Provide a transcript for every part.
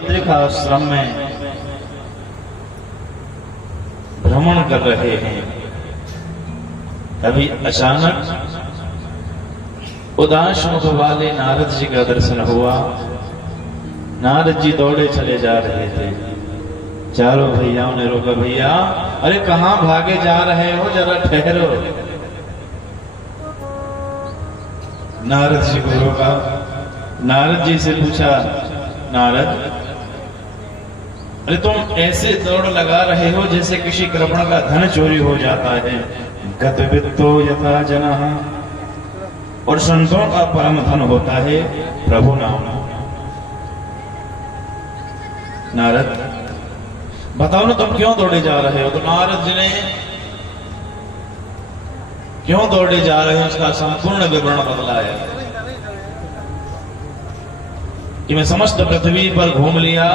बद्रिका आश्रम में भ्रमण कर रहे हैं। तभी अचानक उदास मुख वाले नारद जी का दर्शन हुआ। नारद जी दौड़े चले जा रहे थे। चारों भैयाओं ने रोका, भैया अरे कहां भागे जा रहे हो, जरा ठहरो। नारद जी को रोका। नारद जी से पूछा, नारद अरे तुम ऐसे दौड़ लगा रहे हो जैसे किसी कृपण का धन चोरी हो जाता है। गतवित्तो यथा जनः, और संतों का परम धन होता है प्रभु नाम। नारद बताओ ना तुम क्यों दौड़े जा रहे हो। तो नारद जी ने क्यों दौड़े जा रहे हो उसका संपूर्ण विवरण बतलाया कि मैं समस्त पृथ्वी पर घूम लिया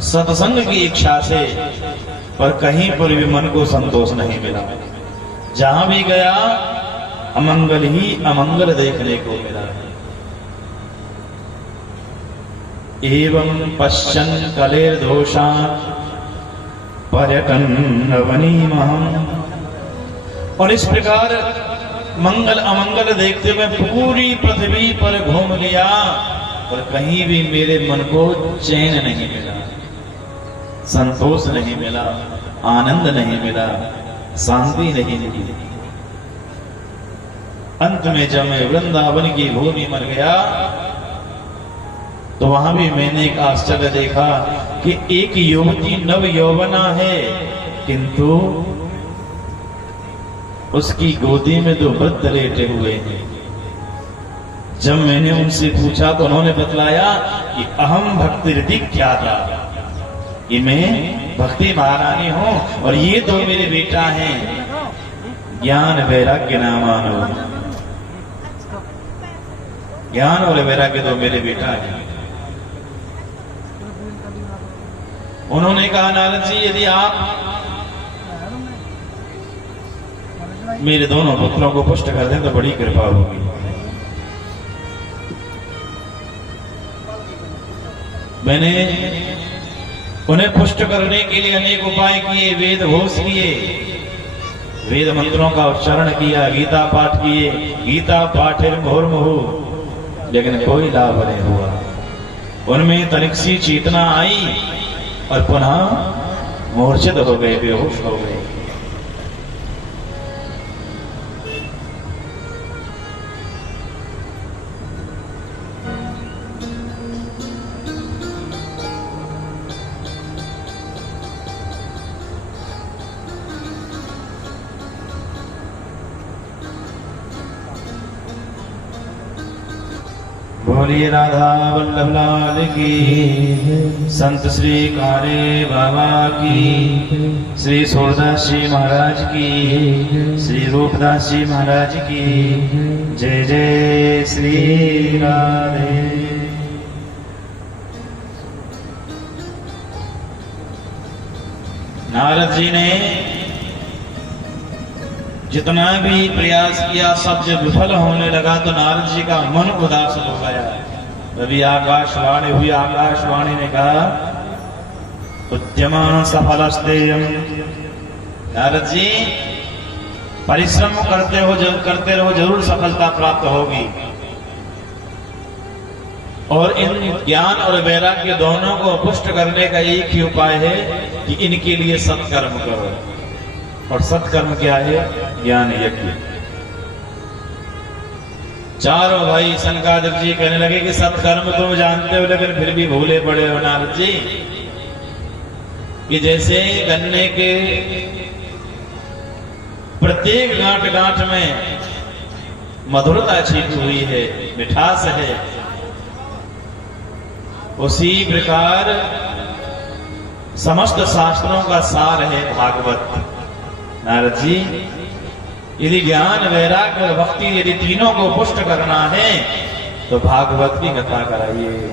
सत्संग की इच्छा से, पर कहीं पर भी मन को संतोष नहीं मिला। जहां भी गया अमंगल ही अमंगल देखने को मिला। एवं पश्चन कलेर दोषान् पर्यटन वनीमहम्, और इस प्रकार मंगल अमंगल देखते हुए पूरी पृथ्वी पर घूम लिया, और कहीं भी मेरे मन को चैन नहीं मिला, संतोष नहीं मिला, आनंद नहीं मिला, शांति नहीं मिली। अंत में जब मैं वृंदावन की भूमि मर गया तो वहां भी मैंने एक आश्चर्य देखा कि एक युवती नव यौवना है, किंतु उसकी गोदी में दो वृद्ध लेटे हुए हैं। जब मैंने उनसे पूछा तो उन्होंने बतलाया कि अहम भक्ति ऋतिक क्या था, कि मैं भक्ति महारानी हूं और ये दो मेरे बेटा हैं, ज्ञान वैराग्य नामानो। ज्ञान और वैराग्य दो मेरे बेटा हैं। उन्होंने कहा, नारद जी यदि आप मेरे दोनों पुत्रों को पुष्ट कर दें तो बड़ी कृपा होगी। मैंने उन्हें पुष्ट करने के लिए अनेक उपाय किए, वेद घोष किए, वेद मंत्रों का उच्चारण किया, गीता पाठ किए, गीता पाठेर मुहुर्मुहुः, लेकिन कोई लाभ नहीं हुआ। उनमें तनिक सी चेतना आई और पुनः मूर्छित हो गए, बेहोश हो गए। बोलिए राधा वल्लभ लाल की, संत श्री कारे बाबा की, श्री सूरदास जी महाराज की, श्री रूपदास जी महाराज की। जय जय श्री राधे। नारद जी ने जितना भी प्रयास किया सब जब विफल होने लगा तो नारद जी का मन उदास हो गया। तभी आकाशवाणी हुई। आकाशवाणी ने कहा, उद्यमान सफलस्तेयम्, नारद जी परिश्रम करते रहो, जरूर सफलता प्राप्त होगी। और इन ज्ञान और वैराग्य दोनों को पुष्ट करने का एक ही उपाय है कि इनके लिए सत्कर्म करो। और सत्कर्म क्या है? ज्ञान यज्ञ। चारों भाई सनकादिक जी कहने लगे कि सत्कर्म तुम जानते हो लेकिन फिर भी भूले पड़े हो नारद जी, कि जैसे गन्ने के प्रत्येक गांठ गांठ में मधुरता छिपी हुई है, मिठास है, उसी प्रकार समस्त शास्त्रों का सार है भागवत। नारद जी यदि ज्ञान वैराग्य और भक्ति यदि तीनों को पुष्ट करना है तो भागवत की कथा कराइए।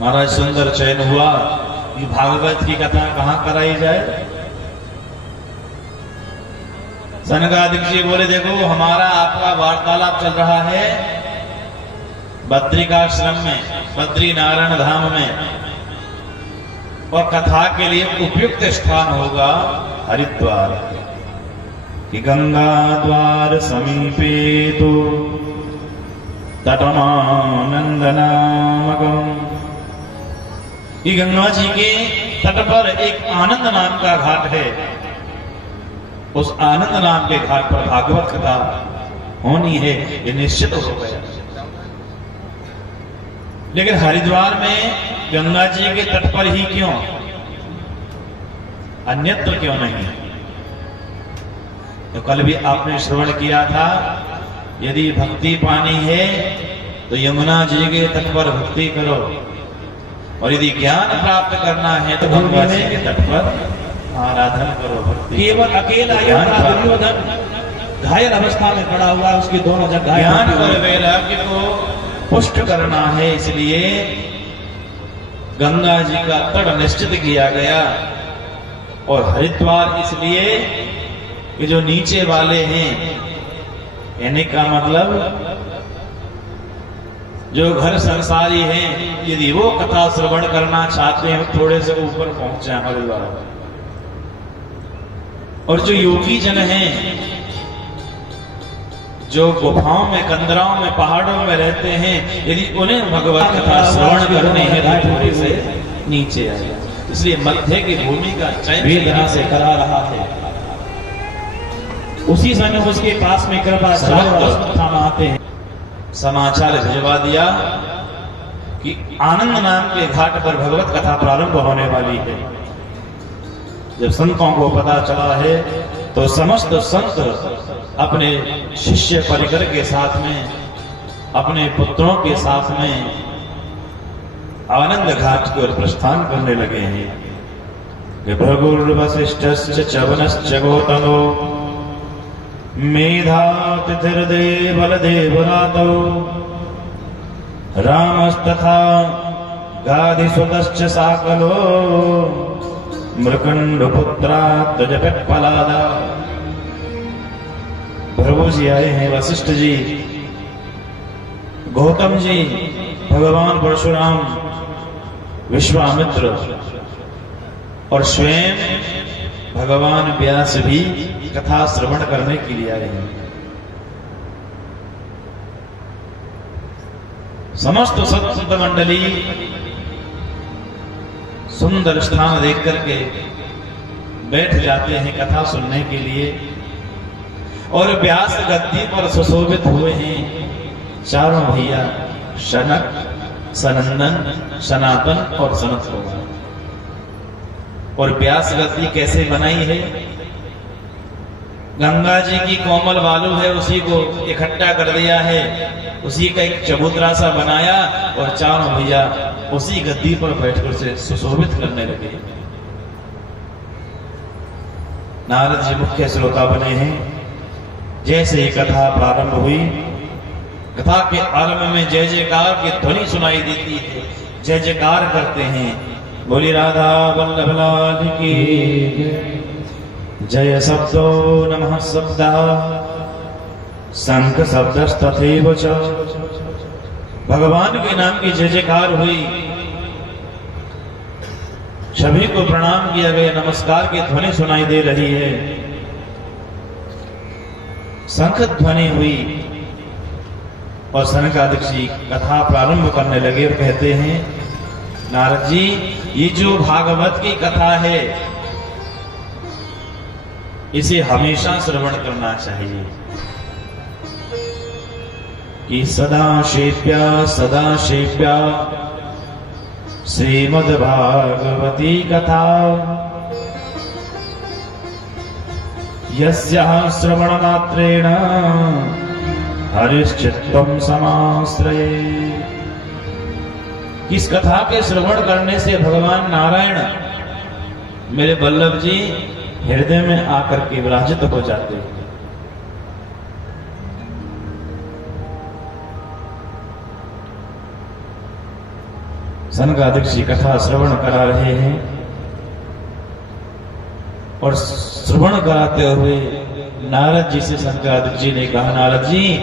महाराज सुंदर चयन हुआ कि भागवत की कथा कहां कराई जाए। सनकादिक जी बोले, देखो हमारा आपका वार्तालाप चल रहा है, बद्रिकाश्रम में, बद्री नारायण धाम में, और कथा के लिए उपयुक्त स्थान होगा हरिद्वार। कि गंगा द्वार समीपे तो तटमानंद नामकम, कि गंगा जी के तट पर एक आनंद नाम का घाट है। उस आनंद नाम के घाट पर भागवत कथा होनी है, ये निश्चित हो गया। लेकिन हरिद्वार में गंगा जी के तट पर ही क्यों, अन्यत्र क्यों नहीं? तो कल भी आपने श्रवण किया था, यदि भक्ति पानी है तो यमुना जी के तट पर भक्ति करो, और यदि ज्ञान प्राप्त करना है तो गंगा जी के तट पर आराधना करो, भक्ति। केवल अकेला दुर्योधन घायल अवस्था में खड़ा हुआ, उसकी दोनों जगह ज्ञान और वैराग्य को पुष्ट करना है, इसलिए गंगा जी का तट निश्चित किया गया। और हरिद्वार इसलिए कि जो नीचे वाले हैं, यानी का मतलब जो घर संसारी हैं, यदि वो कथा श्रवण करना चाहते हैं थोड़े से ऊपर पहुंचे हरिद्वार। और जो योगी जन हैं, जो गुफाओं में, कंदराओं में, पहाड़ों में रहते हैं, यदि उन्हें भगवत कथा श्रवण करने हैं तो थोड़े से नीचे आए। इसलिए मध्य की भूमि का चयन वेदना से करा रहा है। उसी समय उसके पास में कृपाचार्य आते हैं, समाचार भिजवा दिया कि आनंद नाम के घाट पर भगवत कथा प्रारंभ होने वाली है। जब संतों को पता चला है तो समस्त संत अपने शिष्य परिकर के साथ में, अपने पुत्रों के साथ में आनंद घाट की ओर प्रस्थान करने लगे हैं। कि भृगुर्वसिष्ठश्च च्यवनश्च गौतमो मेधातिथिर्देवलदेवरातौ रामस्तथा गाधिसुतश्च साकलो मृकंडपुत्रात् जपत्पलादा। प्रभु जी आए हैं, वशिष्ठ जी, गौतम जी, भगवान परशुराम, विश्वामित्र और स्वयं भगवान व्यास भी कथा श्रवण करने के लिए आए हैं। समस्त संत मंडली सुंदर स्थान देख करके बैठ जाते हैं कथा सुनने के लिए। और व्यास गद्दी पर सुशोभित हुए हैं चारों भैया, शनक, सनंदन, सनातन और सनत भगवान। और व्यास गद्दी कैसे बनाई है? गंगा जी की कोमल बालू है, उसी को इकट्ठा कर दिया है, उसी का एक चबूतरा सा बनाया और चारों भैया उसी गद्दी पर बैठकर से सुशोभित करने लगे। नारद जी मुख्य श्रोता बने हैं। जैसे ही कथा प्रारंभ हुई, कथा के आरंभ में जय जयकार की ध्वनि सुनाई देती है, जय जयकार करते हैं, बोली राधा वल्लभ लाल की जय। शब्दो नमः शब्दा शंख शब्दस्तथैव च। भगवान के नाम की जय जयकार हुई, सभी को प्रणाम किया गया, नमस्कार की ध्वनि सुनाई दे रही है, शंख ध्वनि हुई और सनकादिक जी कथा प्रारंभ करने लगे और कहते हैं, नारद जी, ये जो भागवत की कथा है इसे हमेशा श्रवण करना चाहिए। कि सदा शेप्या श्रीमद् भागवती कथा यस्याः श्रवण मात्रेण हरिश्चित्तम् समाश्रये। इस कथा के श्रवण करने से भगवान नारायण मेरे वल्लभ जी हृदय में आकर के विराजित हो जाते हैं। सनकादिक जी कथा श्रवण करा रहे हैं और श्रवण कराते हुए नारद जी से सनकादिक जी ने कहा, नारद जी,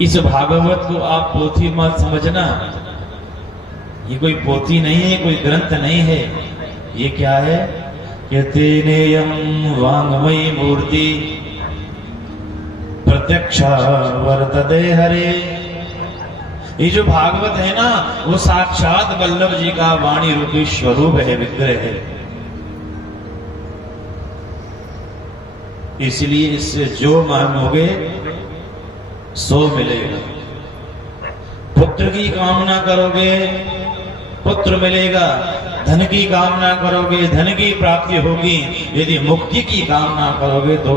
इस भागवत को आप पोथी मत समझना, ये कोई पोथी नहीं है, कोई ग्रंथ नहीं है। ये क्या है? यतेनेयं वाङ्मयी मूर्ति प्रत्यक्षा वर्तते हरे। ये जो भागवत है ना, वो साक्षात वल्लभ जी का वाणी रूपी स्वरूप है, विग्रह है। इसलिए इससे जो मांगोगे सो मिलेगा। पुत्र की कामना करोगे पुत्र मिलेगा, धन की कामना करोगे धन की प्राप्ति होगी, यदि मुक्ति की कामना करोगे तो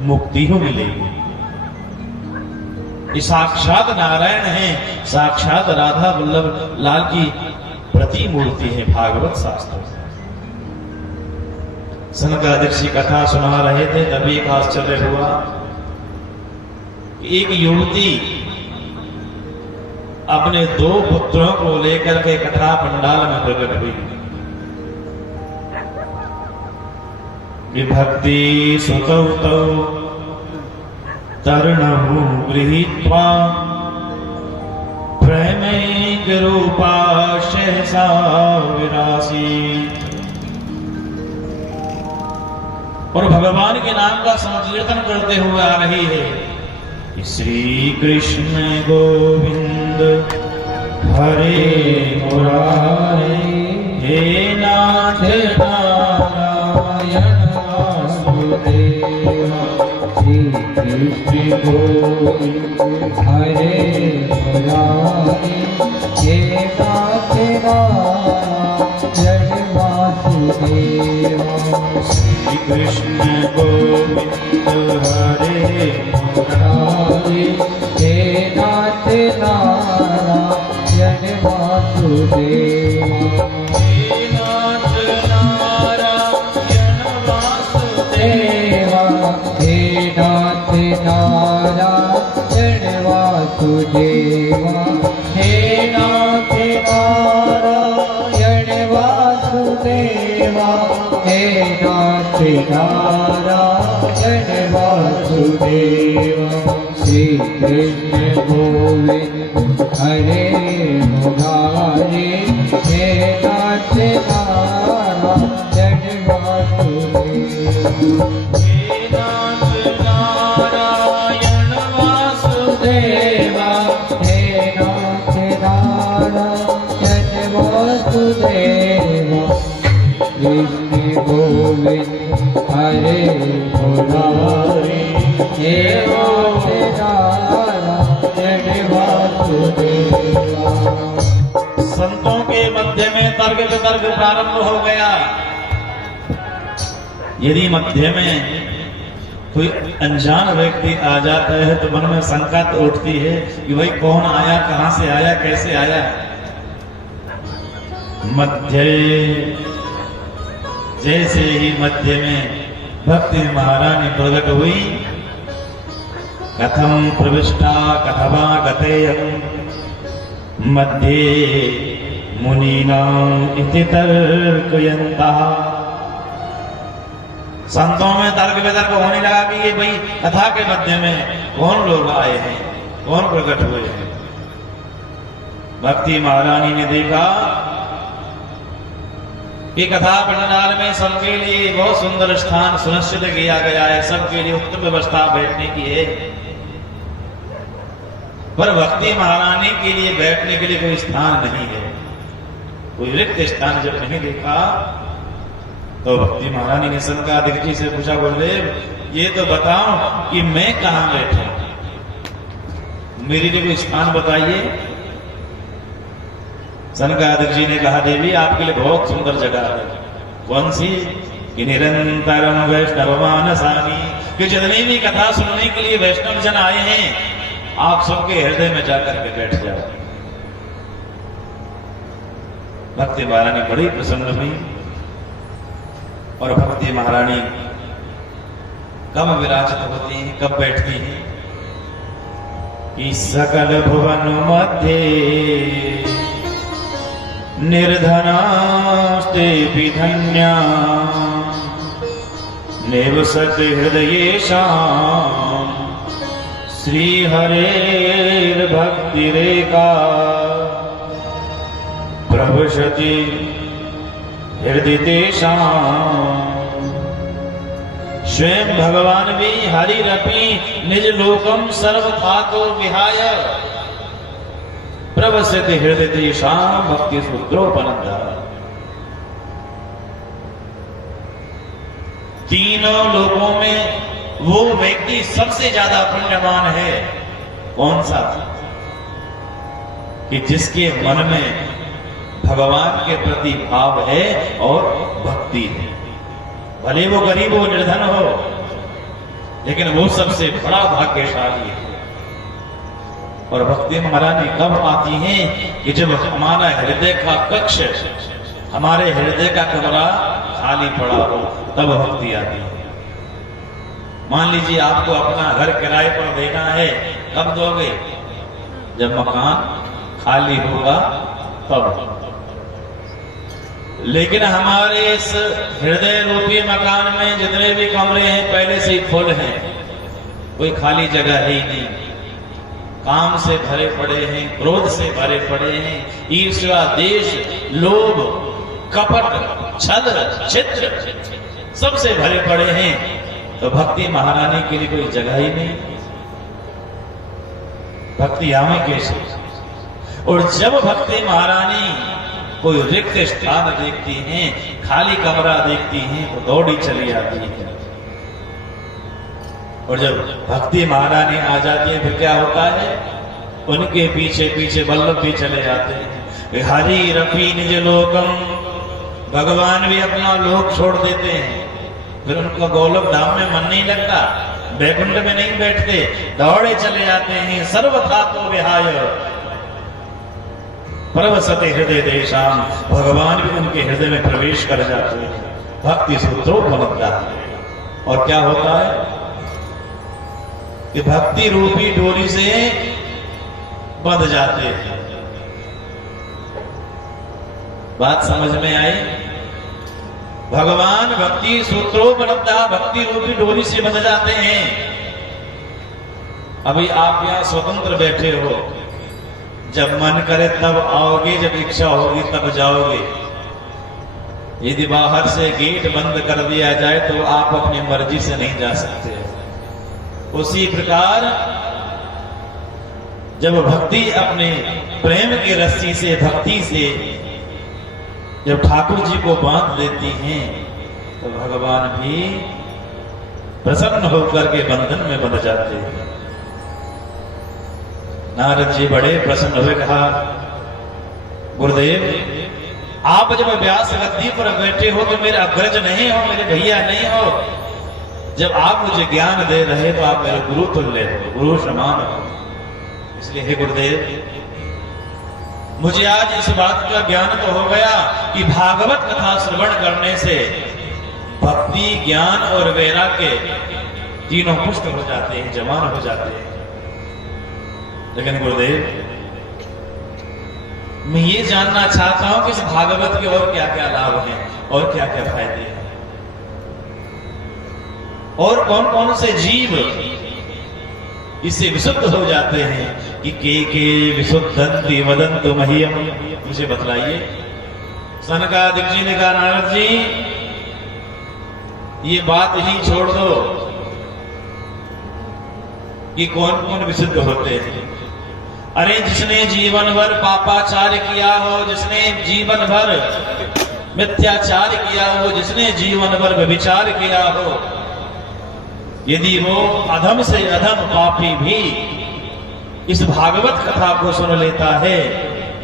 मुक्ति हो मिलेगी। ये साक्षात नारायण है, साक्षात राधा वल्लभ लाल की प्रतिमूर्ति है भागवत शास्त्र। सनकादिक जी कथा सुना रहे थे, तभी एक आश्चर्य हुआ। एक युवती अपने 2 पुत्रों को लेकर के कथा पंडाल में प्रकट हुई। विभक्ति सुतौ तौ तरुणहु गृहीत्वा प्रेमैक रूपा सहसा विरासी। और भगवान के नाम का संकीर्तन करते हुए आ रही है। श्री कृष्ण गोविंद हरे मुरारे, हे नाथ नारायण वासुदेव। श्री कृष्ण गोविंद हरे मुरारे, हे नाथ नारायण वासुदेव। श्री कृष्ण गोविंद हरे मुरारे, हे नाथ नारायण वासुदेव। हे नाथ नारायण वासुदेव। हे नाथ नारायण वासुदेव। हे नाथ नारायण वासुदेव। हे नाथ नारायण वासुदेव। श्री कृष्ण गोविंद हरे मुरारे, हे नाथ नारायण वासुदेव। हे नाथ नारायण वासुदेव। हे नाथ नारायण वासुदेव। कृष्ण गोविंद हरे मुरारे, हे नाथ नारायण वासुदेव। संतों के मध्य में तर्क वितर्क प्रारंभ हो गया। यदि मध्य में कोई अनजान व्यक्ति आ जाता है तो मन में शंका तो उठती है कि भाई कौन आया, कहां से आया, कैसे आया। मध्य जैसे ही मध्य में भक्ति महारानी प्रकट हुई, कथम प्रविष्टा कथवा गतेयम् मध्ये मुनीनां इति तर्कयन्तः। संतों में तर्क वितर्क होने लगा कि ये भाई कथा के मध्य में कौन लोग आए हैं, कौन प्रकट हुए हैं। भक्ति महारानी ने देखा कि कथा पंडाल में सबके लिए बहुत सुंदर स्थान सुनिश्चित किया गया है, सबके लिए उत्तम व्यवस्था बैठने की है, पर भक्ति महारानी के लिए बैठने के लिए कोई स्थान नहीं है। कोई रिक्त स्थान जब नहीं देखा तो भक्ति महारानी ने सनकादिक जी से पूछा, गुरुदेव ये तो बताओ कि मैं कहां बैठूं, मेरे लिए कोई स्थान बताइए। सनकादिक जी ने कहा, देवी आपके लिए बहुत सुंदर जगह है। कौन सी? कि निरंतरम वैष्णव मानसानी, कि जितने भी कथा सुनने के लिए वैष्णव जन आए हैं आप सबके हृदय में जाकर के बैठ जाओ। भक्ति महारानी बड़ी प्रसन्न हुई और भक्ति महारानी कब विराजित होती है, कब बैठती है? कि सकल भुवन मध्य निर्धनास्ते धन्या निवसति हृदयेषां श्री हरेर भक्ति रेखा प्रभुषति हृदय तेषां। स्वयं भगवान भी हरि रपि निज लोकम सर्व थातो विहाय प्रवसति हृदय तेषां भक्ति सूत्रोपनंदा। तीनों लोकों में वो व्यक्ति सबसे ज्यादा पुण्यवान है। कौन सा? कि जिसके मन में भगवान के प्रति भाव है और भक्ति है। भले वो गरीब हो, निर्धन हो, लेकिन वो सबसे बड़ा भाग्यशाली है। और भक्ति महारानी कब आती हैं? कि जब हमारा हृदय का कक्ष, हमारे हृदय का कमरा खाली पड़ा हो, तब भक्ति आती है। मान लीजिए आपको अपना घर किराए पर देना है, कब दोगे? जब मकान खाली होगा तब। लेकिन हमारे इस हृदय रूपी मकान में जितने भी कमरे हैं पहले से ही फुल हैं, कोई खाली जगह है ही नहीं। काम से भरे पड़े हैं, क्रोध से भरे पड़े हैं, ईर्ष्या, देश, लोभ, कपट, छल, छिद्र सबसे भरे पड़े हैं। तो भक्ति महारानी के लिए कोई जगह ही नहीं। भक्ति आवे कैसे? और जब भक्ति महारानी कोई रिक्त स्थान देखती हैं, खाली कमरा देखती हैं, तो दौड़ी चली आती है। और जब भक्ति महारानी आ जाती है, फिर क्या होता है? उनके पीछे पीछे वल्लभ भी चले जाते हैं। हरि रपि निज लोकम, भगवान भी अपना लोक छोड़ देते हैं। फिर उनको गोलोक धाम में मन नहीं लगता, बैकुंठ में नहीं बैठते, दौड़े चले जाते हैं। सर्वथा तो विहाय प्रवसते हृदय देशाम, भगवान भी उनके हृदय में प्रवेश कर जाते हैं। भक्ति सूत्रोपनंदा है। और क्या होता है कि भक्ति रूपी डोरी से बंध जाते हैं। बात समझ में आई? भगवान भक्ति सूत्रोपनंदा, भक्ति रूपी डोरी से बंध जाते हैं। अभी आप यहां स्वतंत्र बैठे हो, जब मन करे तब आओगे, जब इच्छा होगी तब जाओगे। यदि बाहर से गेट बंद कर दिया जाए तो आप अपनी मर्जी से नहीं जा सकते। उसी प्रकार जब भक्ति अपने प्रेम की रस्सी से, भक्ति से जब ठाकुर जी को बांध देती हैं, तो भगवान भी प्रसन्न होकर के बंधन में बंध जाते हैं। नारद जी बड़े प्रसन्न हुए, कहा गुरुदेव आप जब व्यास गद्दी पर बैठे हो तो मेरे अग्रज नहीं हो, मेरे भैया नहीं हो। जब आप मुझे ज्ञान दे रहे तो आप मेरे गुरु तुल्य हो, गुरु समान हो। इसलिए हे गुरुदेव, मुझे आज इस बात का ज्ञान तो हो गया कि भागवत कथा श्रवण करने से भक्ति, ज्ञान और वैराग्य तीनों पुष्ट हो जाते हैं, जवान हो जाते हैं। लेकिन गुरुदेव, मैं ये जानना चाहता हूं कि इस भागवत के और क्या क्या लाभ हैं और क्या क्या फायदे हैं, और कौन कौन से जीव इससे विशुद्ध हो जाते हैं। कि के विशुद्धंति वदन्तु मह्यम, मुझे बतलाइए। सनकादिक जी ने कहा, नारद जी ये बात ही छोड़ दो कि कौन कौन विशुद्ध होते हैं। अरे जिसने जीवन भर पापाचार किया हो, जिसने जीवन भर मिथ्याचार किया हो, जिसने जीवन भर व्यभिचार किया हो, यदि वो अधम से अधम पापी भी इस भागवत कथा को सुन लेता है,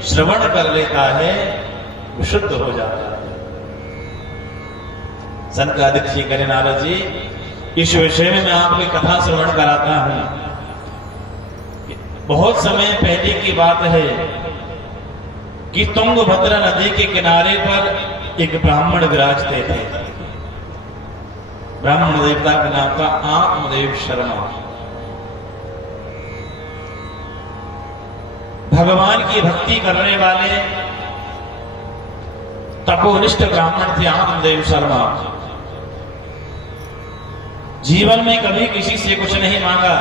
श्रवण कर लेता है, विशुद्ध हो जाता है। सनकादिक जी करें, नारद जी इस विषय में मैं आपकी कथा श्रवण कराता हूं। बहुत समय पहले की बात है कि तुंगभद्रा नदी के किनारे पर एक ब्राह्मण विराजते थे। ब्राह्मण देवता का नाम था आत्मदेव शर्मा। भगवान की भक्ति करने वाले तपोनिष्ठ ब्राह्मण थे आत्मदेव शर्मा। जीवन में कभी किसी से कुछ नहीं मांगा,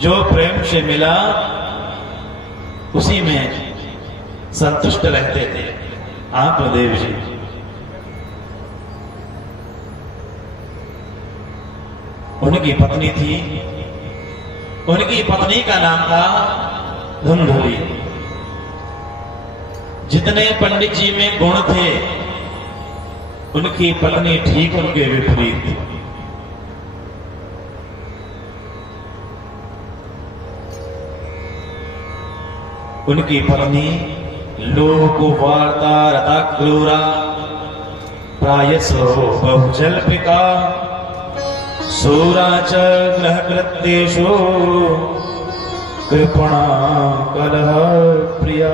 जो प्रेम से मिला उसी में संतुष्ट रहते थे आत्मदेव जी। उनकी पत्नी थी, उनकी पत्नी का नाम था धुंधुली। जितने पंडित जी में गुण थे, उनकी पत्नी ठीक उनके विपरीत थी। उनकी पत्नी लोक वार्ता रता क्रूरा प्रायसो बहुजल्पिका सूरा च ग्रह कृत्येषु कृपणा कलह प्रिया।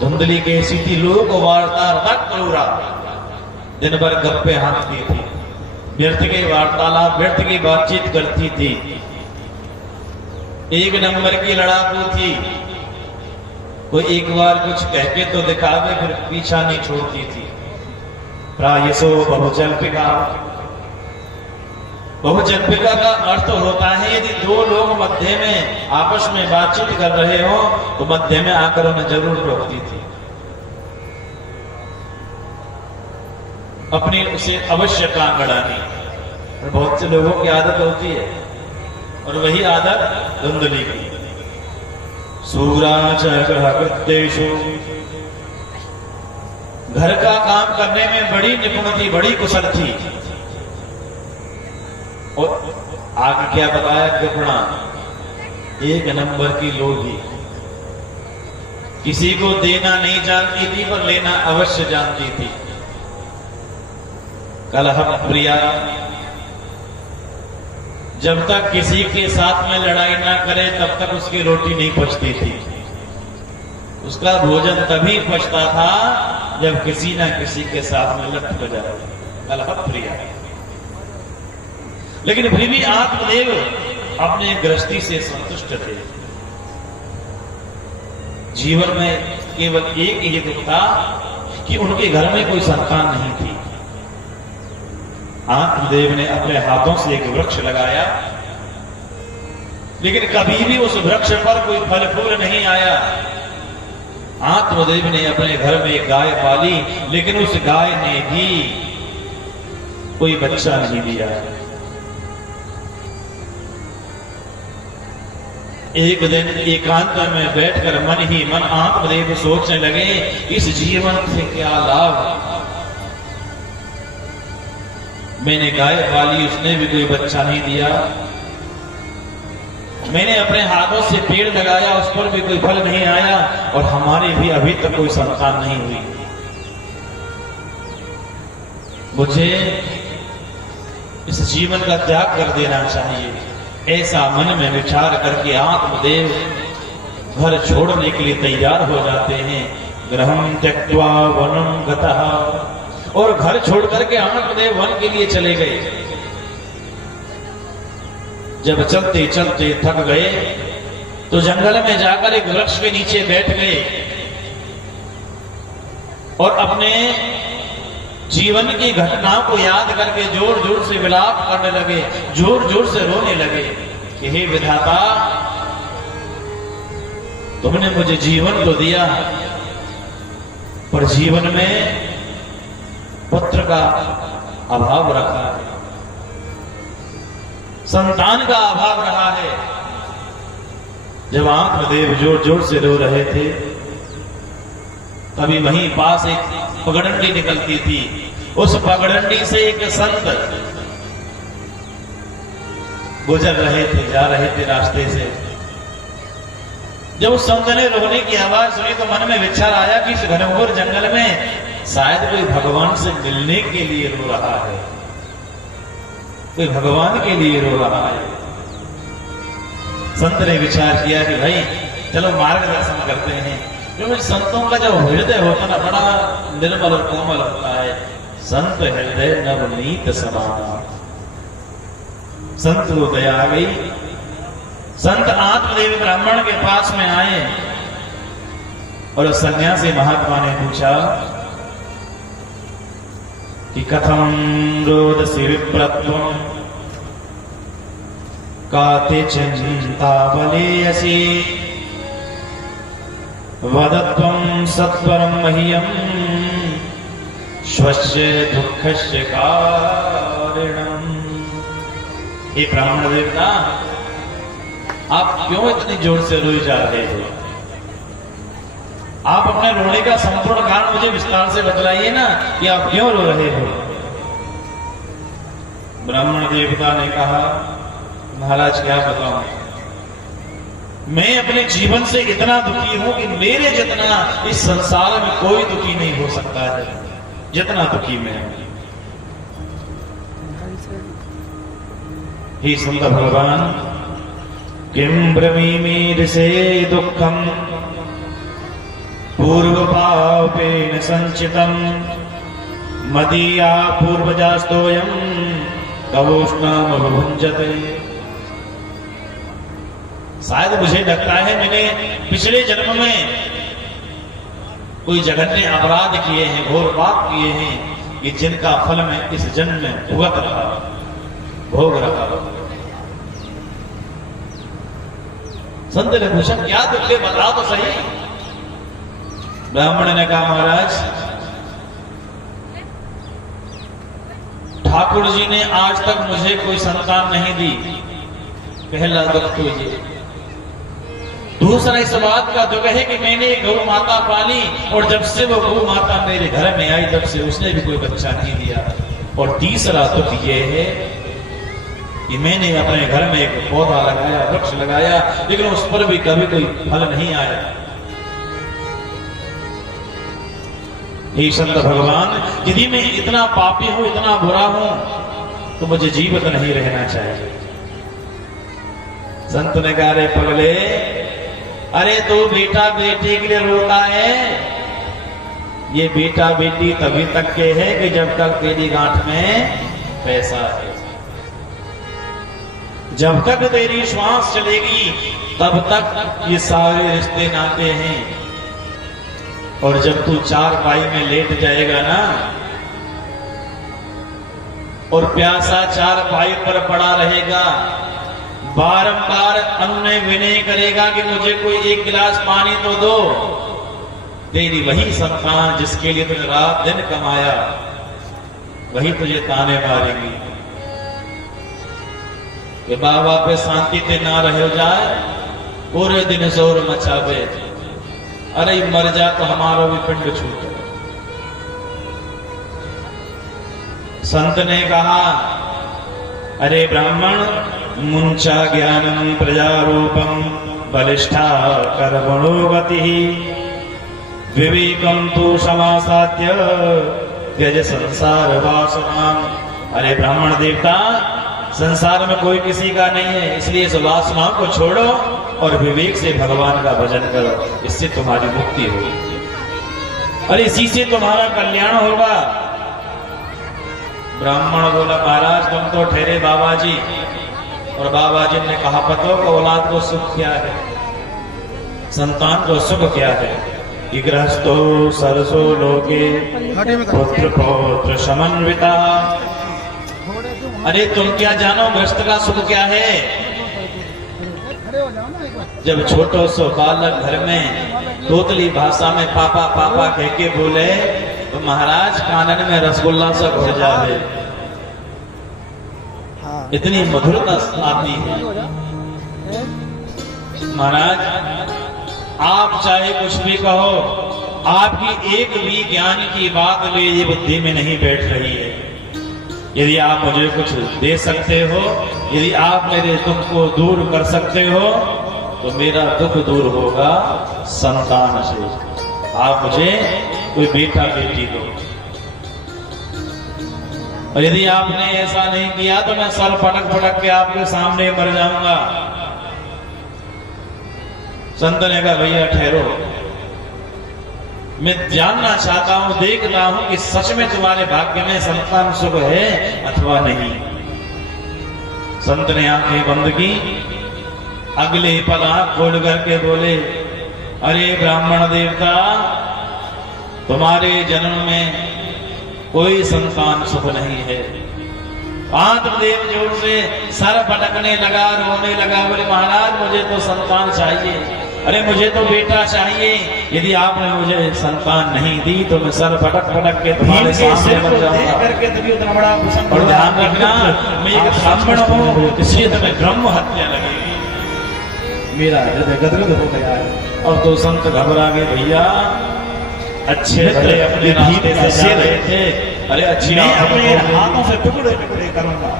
धुंधली कैसी थी? लोक वार्ता रता क्रूरा, दिन भर गप्पे हाँकती थी, व्यर्थ की वार्तालाप, व्यर्थ की बातचीत करती थी, एक नंबर की लड़ाकू थी। कोई एक बार कुछ कह के तो दिखावे, फिर पीछा नहीं छोड़ती थी। प्रायसो बहुजल्पिका। बहुजल्पिका का अर्थ होता है यदि दो लोग मध्य में आपस में बातचीत कर रहे हो तो मध्य में आकर उन्हें जरूर रोकती थी, अपनी उसे अवश्य काम बढ़ानी। और बहुत से लोगों की आदत होती है, और वही आदत धुंधली की। सूराच ग्रह कृत्येषु, घर का काम करने में बड़ी निपुण थी, बड़ी कुशल थी। और आगे क्या बताया? कृपणा, एक नंबर की लोभी। किसी को देना नहीं जानती थी पर लेना अवश्य जानती थी। कलह प्रिया, जब तक किसी के साथ में लड़ाई ना करे तब तक उसकी रोटी नहीं पचती थी। उसका भोजन तभी पचता था जब किसी ना किसी के साथ में लट हो जाए। कलह प्रिया। लेकिन फिर भी आत्मदेव अपने गृहस्थी से संतुष्ट थे। जीवन में केवल एक ही दुख था कि उनके घर में कोई संतान नहीं थी। आत्मदेव ने अपने हाथों से एक वृक्ष लगाया, लेकिन कभी भी उस वृक्ष पर कोई फल फूल नहीं आया। आत्मदेव ने अपने घर में एक गाय पाली, लेकिन उस गाय ने भी कोई बच्चा नहीं दिया। एक दिन एकांत में बैठकर मन ही मन आत्मदेव सोचने लगे, इस जीवन से क्या लाभ? मैंने गाय पाली, उसने भी कोई बच्चा नहीं दिया। मैंने अपने हाथों से पेड़ लगाया, उस पर भी कोई फल नहीं आया, और हमारी भी अभी तक कोई संतान नहीं हुई। मुझे इस जीवन का त्याग कर देना चाहिए। ऐसा मन में विचार करके आत्मदेव घर छोड़ने के लिए तैयार हो जाते हैं। गृहं त्यक्त्वा वनं गतः, और घर छोड़ करके आत्मदेव वन के लिए चले गए। जब चलते चलते थक गए तो जंगल में जाकर एक वृक्ष के नीचे बैठ गए और अपने जीवन की घटनाओं को याद करके जोर जोर से विलाप करने लगे, जोर जोर से रोने लगे कि हे विधाता, तुमने मुझे जीवन तो दिया, पर जीवन में पुत्र का अभाव रखा है, संतान का अभाव रहा है। जब आत्मदेव जोर जोर से रो रहे थे तभी वहीं पास एक पगडंडी निकलती थी। उस पगडंडी से एक संत गुजर रहे थे, जा रहे थे रास्ते से। जब उस संत ने रोने की आवाज सुनी तो मन में विचार आया कि इस घनघोर जंगल में शायद कोई भगवान से मिलने के लिए रो रहा है, कोई भगवान के लिए रो रहा है। संत ने विचार किया कि भाई चलो मार्गदर्शन करते हैं, क्योंकि संतों का जब हृदय होता ना बड़ा निर्मल और कोमल होता है। संत हृदय नवनीत समान। संत को दया आ गई। संत आत्मदेव ब्राह्मण के पास में आए और सन्यासी महात्मा ने पूछा कि कथम रोदसी विप्रत्वम्, काते चिंता बलेयसी वदत्वं सत्वरं मह्यं स्वस्य दुःखस्य कारणम्। हे ब्राह्मण देवता, आप क्यों इतनी जोर से रोए जा रहे हो? आप अपने रोने का संपूर्ण कारण मुझे विस्तार से बतलाइए ना कि आप क्यों रो रहे हो। ब्राह्मण देवता ने कहा, महाराज क्या बताऊं, मैं अपने जीवन से इतना दुखी हूं कि मेरे जितना इस संसार में कोई दुखी नहीं हो सकता है जितना दुखी मैं हूं। हे सुंदर भगवान, किम ब्रवीमि से दुखम पूर्व पापेन संचितम मदीया पूर्वजास्तोयम कवोष्णम भुंजते। शायद मुझे लगता है मैंने पिछले जन्म में कोई जघन्य अपराध किए हैं, घोर पाप किए हैं कि जिनका फल मैं इस जन्म में भुगत रहा, भोग रहा। संत ने पूछा, क्या दुख है, बता तो सही। ब्राह्मण ने कहा, महाराज ठाकुर जी ने आज तक मुझे कोई संतान नहीं दी, पहला दुख तो ये। दूसरा इस बात का दुख है कि मैंने गौ माता पाली और जब से वो गौ माता मेरे घर में आई तब से उसने भी कोई बच्चा नहीं दिया। और तीसरा दुख ये है कि मैंने अपने घर में एक पौधा लगाया, वृक्ष लगाया, लेकिन उस पर भी कभी कोई फल नहीं आया। हे संत भगवान, यदि मैं इतना पापी हूं, इतना बुरा हूं, तो मुझे जीवित नहीं रहना चाहिए। संत ने कहा, रे पगले, अरे तो बेटा बेटी के लिए रोता है। ये बेटा बेटी तभी तक के है कि जब तक तेरी गांठ में पैसा है। जब तक तेरी श्वास चलेगी तब तक ये सारे रिश्ते नाते हैं। और जब तू चारपाई में लेट जाएगा ना और प्यासा चारपाई पर पड़ा रहेगा, बारंबार अन्य विनय करेगा कि मुझे कोई एक गिलास पानी तो दो, तेरी वही संतान जिसके लिए तुझे रात दिन कमाया वही तुझे ताने मारेंगी कि बाबा पे शांति ते ना रह जाए, पूरे दिन जोर मचावे, अरे मर जा तो हमारा भी पिंड छूटे। संत ने कहा, अरे ब्राह्मण, मुंचा ज्ञानम प्रजारूपम बलिष्ठा कर्मणो गति विवेकम तु समासाद्य त्यज संसार वासनाम। अरे ब्राह्मण देवता, संसार में कोई किसी का नहीं है, इसलिए इस वासनाओं को छोड़ो और विवेक से भगवान का भजन करो, इससे तुम्हारी मुक्ति होगी और इसी से तुम्हारा कल्याण होगा। ब्राह्मण बोला, महाराज तुम तो ठहरे बाबा जी। और बाबा जी ने कहा, पतो को औलाद को सुख क्या है, संतान को सुख क्या है? कि गृहस्थो सरसो लोके पुत्र पौत्र समन्विता। अरे तुम क्या जानो गृहस्थ का सुख क्या है? जब छोटो सो बालक घर में तोतली भाषा में पापा पापा कह के बोले तो महाराज कानन में रसगुल्ला सा घुल जाए, इतनी मधुरता आती है। महाराज आप चाहे कुछ भी कहो, आपकी एक भी ज्ञान की बात मेरी बुद्धि में नहीं बैठ रही है। यदि आप मुझे कुछ दे सकते हो, यदि आप मेरे दुख को दूर कर सकते हो, तो मेरा दुख दूर होगा संतान से। आप मुझे कोई बेटा बेटी दो, और यदि आपने ऐसा नहीं किया तो मैं सर पटक पटक के आपके सामने मर जाऊंगा। संत ने कहा, भैया ठहरो, मैं जानना चाहता हूं, देखता हूं कि सच में तुम्हारे भाग्य में संतान सुख है अथवा नहीं। संत ने आंखें बंद की, अगले पल आंख खोल करके बोले, अरे ब्राह्मण देवता, तुम्हारे जन्म में कोई संतान सुख नहीं है। आत्मदेव जोर से सर पटकने लगा, रोने लगा, बोले महाराज मुझे तो संतान चाहिए, अरे मुझे तो बेटा चाहिए, यदि आपने मुझे संतान नहीं दी तो मैं सर पटक पटक के तुम्हारे सामने मर जाऊंगा। करके दुर्योधन बड़ा प्रसन्न और हुआ। ध्यान रखना मैं एक ब्राह्मण हूँ, इसलिए तुम्हें ब्रह्म हत्या लगेगी। मेरा हृदय गदगद हो गया है। और तो संत घबरा गए, भैया अच्छे भले अपने रास्ते से जा रहे थे, अरे अच्छी मैं राह अपने पर हाथों से टुकड़े टुकड़े करूंगा।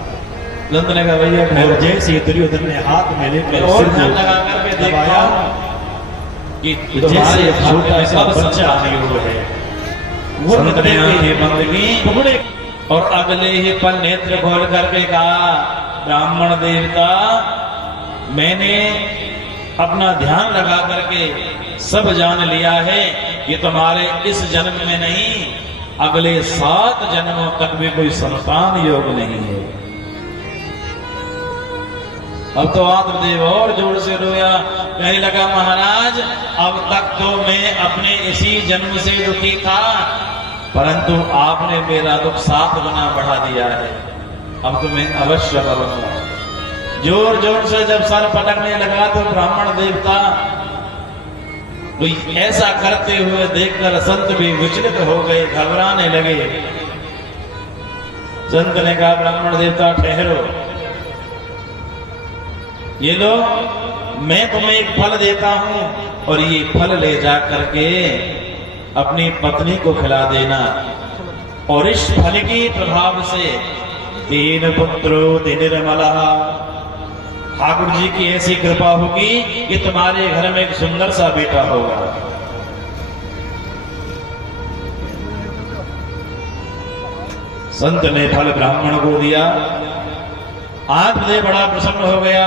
नंद ने कहा भैया और ठहरो। जैसे दुर्योधन ने हाथ में लेकर और सिर ध्यान को लगा कर के देखा दबाया, कि तुम्हारे जैसे हाथ छोटा में सा बच्चा बच्चा योग है। वो संत ने आंखें बंद की टुकड़े और अगले ही पल नेत्र खोल करके कहा, ब्राह्मण देवता मैंने अपना ध्यान लगा करके सब जान लिया है कि तुम्हारे इस जन्म में नहीं, अगले 7 जन्मों तक भी कोई संतान योग नहीं है। अब तो आत्मदेव और जोर से रोया, कहने लगा महाराज अब तक तो मैं अपने इसी जन्म से दुखी था, परंतु आपने मेरा दुख 7 गुना बढ़ा दिया है, अब तो मैं अवश्य करूंगा। जोर जोर से जब सर पटकने लगा तो ब्राह्मण देवता कोई ऐसा करते हुए देखकर संत भी विचलित हो गए, घबराने लगे। संत ने कहा ब्राह्मण देवता ठहरो, ये लो मैं तुम्हें एक फल देता हूं और ये फल ले जा करके अपनी पत्नी को खिला देना, और इस फल के प्रभाव से 3 पुत्रो निर्मला, ठाकुर जी की ऐसी कृपा होगी कि तुम्हारे घर में एक सुंदर सा बेटा होगा। संत ने फल ब्राह्मण को दिया, आत्मदेव बड़ा प्रसन्न हो गया।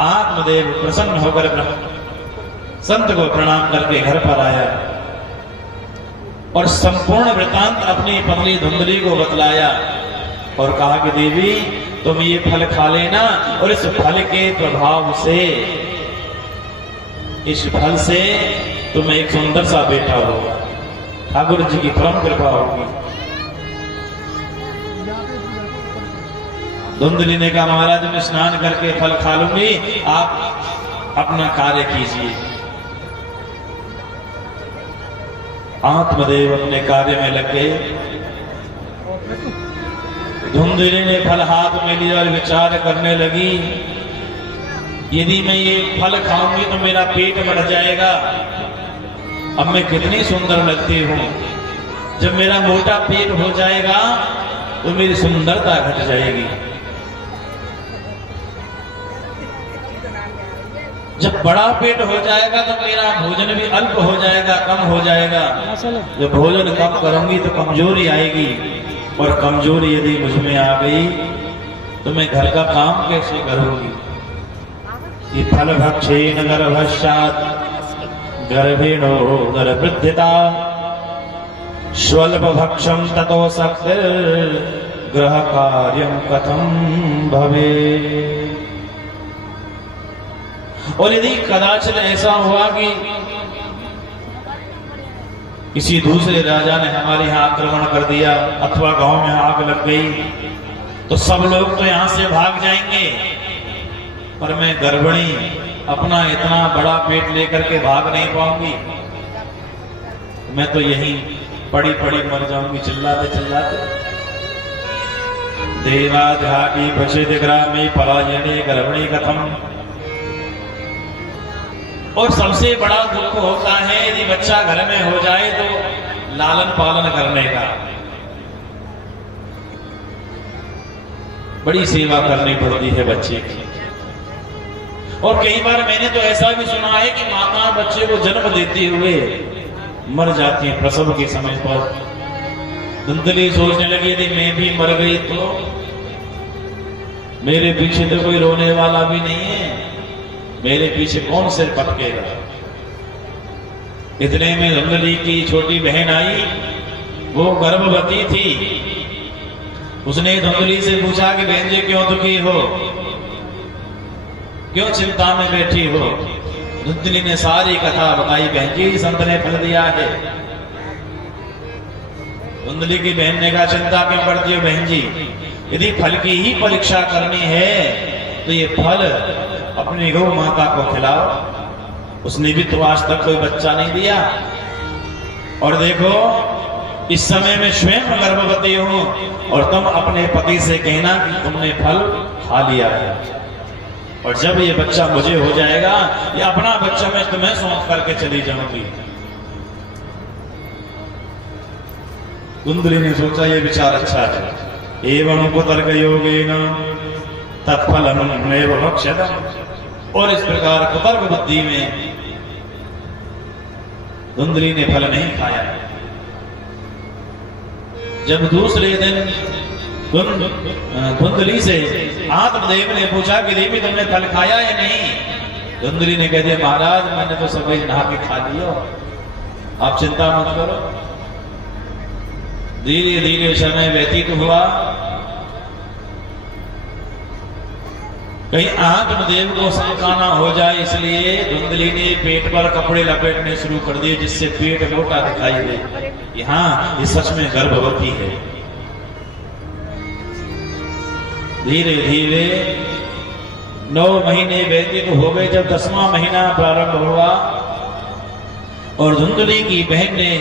आत्मदेव प्रसन्न होकर संत को प्रणाम करके घर पर आया और संपूर्ण वृतांत अपनी पत्नी धुंधली को बतलाया और कहा कि देवी तुम ये फल खा लेना और इस फल के प्रभाव से, इस फल से तुम्हें एक सुंदर सा बेटा होगा, ठाकुर जी की परम कृपा होगी। धुंधली ने कहा महाराज मैं स्नान करके फल खा लूंगी, आप अपना कार्य कीजिए। आत्मदेव अपने कार्य में लग गए। धुंधली ने फल हाथ में लिया और विचार करने लगी, यदि मैं ये फल खाऊंगी तो मेरा पेट बढ़ जाएगा, अब मैं कितनी सुंदर लगती हूँ, जब मेरा मोटा पेट हो जाएगा तो मेरी सुंदरता घट जाएगी, जब बड़ा पेट हो जाएगा तो मेरा भोजन भी अल्प हो जाएगा, कम हो जाएगा, जब भोजन कम करूंगी तो कमजोरी आएगी, और कमजोरी यदि मुझ में आ गई तो मैं घर का काम कैसे करूंगी। ये फल भक्षेन गर्भश्चात् गर्भिणो गर्भवृद्धिता स्वल्प भक्षम ततो शक्तिर् गृह कार्यम कथम भवे। और यदि कदाचित ऐसा हुआ कि किसी दूसरे राजा ने हमारे यहाँ आक्रमण कर दिया अथवा गांव में आग लग गई तो सब लोग तो यहाँ से भाग जाएंगे, पर मैं गर्भिणी अपना इतना बड़ा पेट लेकर के भाग नहीं पाऊंगी, मैं तो यहीं पड़ी पड़ी मर जाऊंगी चिल्लाते चिल्लाते। देवाध्याकी प्रसिद्ध ग्रामे पलायने गर्भिणी कथम। और सबसे बड़ा दुख होता है यदि बच्चा घर में हो जाए तो लालन पालन करने का, बड़ी सेवा करनी पड़ती है बच्चे की। और कई बार मैंने तो ऐसा भी सुना है कि माता बच्चे को जन्म देते हुए मर जाती है प्रसव के समय पर। धुंधली सोचने लगी यदि मैं भी मर गई तो मेरे पीछे तो कोई रोने वाला भी नहीं है, मेरे पीछे कौन सिर पटकेगा। इतने में धुंधली की छोटी बहन आई, वो गर्भवती थी। उसने धुंधली से पूछा कि बहन जी क्यों दुखी हो, क्यों चिंता में बैठी हो। धुंधली ने सारी कथा बताई, बहन जी संत ने फल दिया है। धुंधली की बहन ने कहा चिंता क्यों करती हो बहन जी, यदि फल की ही परीक्षा करनी है तो ये फल अपनी गौ माता को खिलाओ। उसने भी तो आज तक कोई बच्चा नहीं दिया। और देखो इस समय में स्वयं गर्भवती हूं और तुम अपने पति से कहना कि तुमने फल खा लिया है, और जब ये बच्चा मुझे हो जाएगा ये अपना बच्चा मैं तुम्हें सौंप करके चली जाऊंगी। कुंदली ने सोचा ये विचार अच्छा है। एवं कुतर्क योगेन तत्फलम नैव भक्ष्यतम्। और इस प्रकार कुतर्क बुद्धि में कुंदली ने फल नहीं खाया। जब दूसरे दिन कुंदली से आत्मदेव ने पूछा कि देवी तुमने फल खाया या नहीं? कुंदली ने कह दिया महाराज मैंने तो सब नहा के खा लिया, आप चिंता मत करो। धीरे धीरे समय व्यतीत हुआ। कहीं आत्मदेव को शंका ना हो जाए इसलिए धुंधली ने पेट पर कपड़े लपेटने शुरू कर दिए जिससे पेट मोटा दिखाई दे कि हाँ ये सच में गर्भवती है। धीरे धीरे 9 महीने व्यतीत हो गए। जब 10वां महीना प्रारंभ हुआ और धुंधली की बहन ने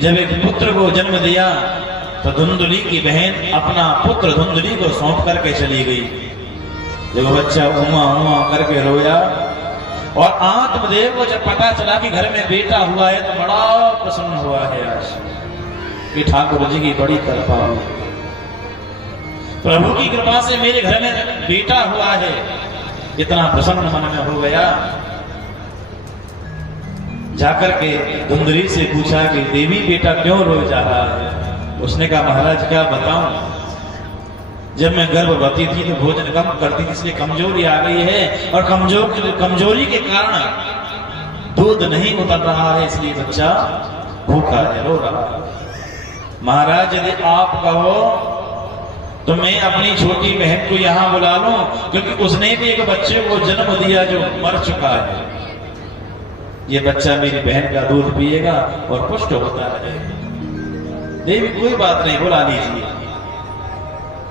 जब एक पुत्र को जन्म दिया तो धुंधली की बहन अपना पुत्र धुंधली को सौंप करके चली गई। जब बच्चा उमा उमा करके रोया और आत्मदेव को जब पता चला कि घर में बेटा हुआ है तो बड़ा प्रसन्न हुआ है आज कि ठाकुर जी की बड़ी कृपा हुई, प्रभु की कृपा से मेरे घर में बेटा हुआ है। इतना प्रसन्न मन में हो गया। जाकर के धुंधली से पूछा कि देवी बेटा क्यों रो जा रहा है? उसने कहा महाराज क्या बताऊं, जब मैं गर्भवती थी तो भोजन कम करती थी इसलिए कमजोरी आ गई है और कमजोरी के कारण दूध नहीं उतर रहा है इसलिए बच्चा भूखा है, रो रहा है। महाराज यदि आप कहो तो मैं अपनी छोटी बहन को यहाँ बुला लूं क्योंकि उसने भी एक बच्चे को जन्म दिया जो मर चुका है। ये बच्चा मेरी बहन का दूध पिएगा और पुष्ट होता रहेगा। देवी कोई बात नहीं, बुला लीजिए।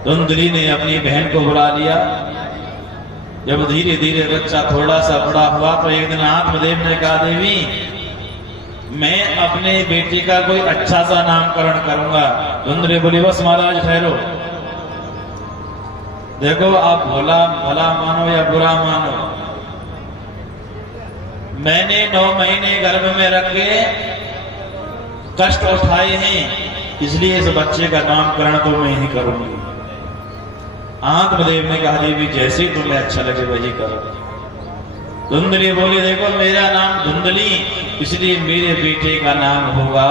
धुंधली ने अपनी बहन को बुला लिया। जब धीरे धीरे बच्चा थोड़ा सा बड़ा हुआ तो एक दिन आत्मदेव ने कहा देवी मैं अपने बेटे का कोई अच्छा सा नामकरण करूंगा। धुंधली बोली बस महाराज ठहरो, देखो आप भला मानो या बुरा मानो, मैंने 9 महीने गर्भ में रख के कष्ट उठाए हैं इसलिए इस बच्चे का नामकरण तो मैं ही करूंगी। आत्मदेव ने कहा देवी जैसे तुम्हें अच्छा लगे वही करो। धुंधली बोली देखो मेरा नाम धुंधली इसलिए मेरे बेटे का नाम होगा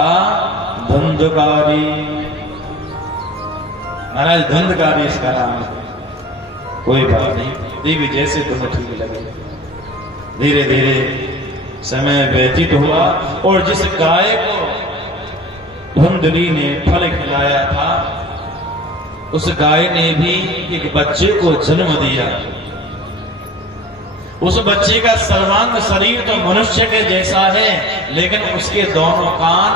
धुंधकारी। महाराज धुंधकारी इसका नाम है। कोई बात नहीं देवी जैसे तुम्हें ठीक लगे। धीरे धीरे समय व्यतीत हुआ और जिस गाय को धुंधली ने फल खिलाया था उस गाय ने भी एक बच्चे को जन्म दिया। उस बच्चे का सर्वांग शरीर तो मनुष्य के जैसा है लेकिन उसके दोनों कान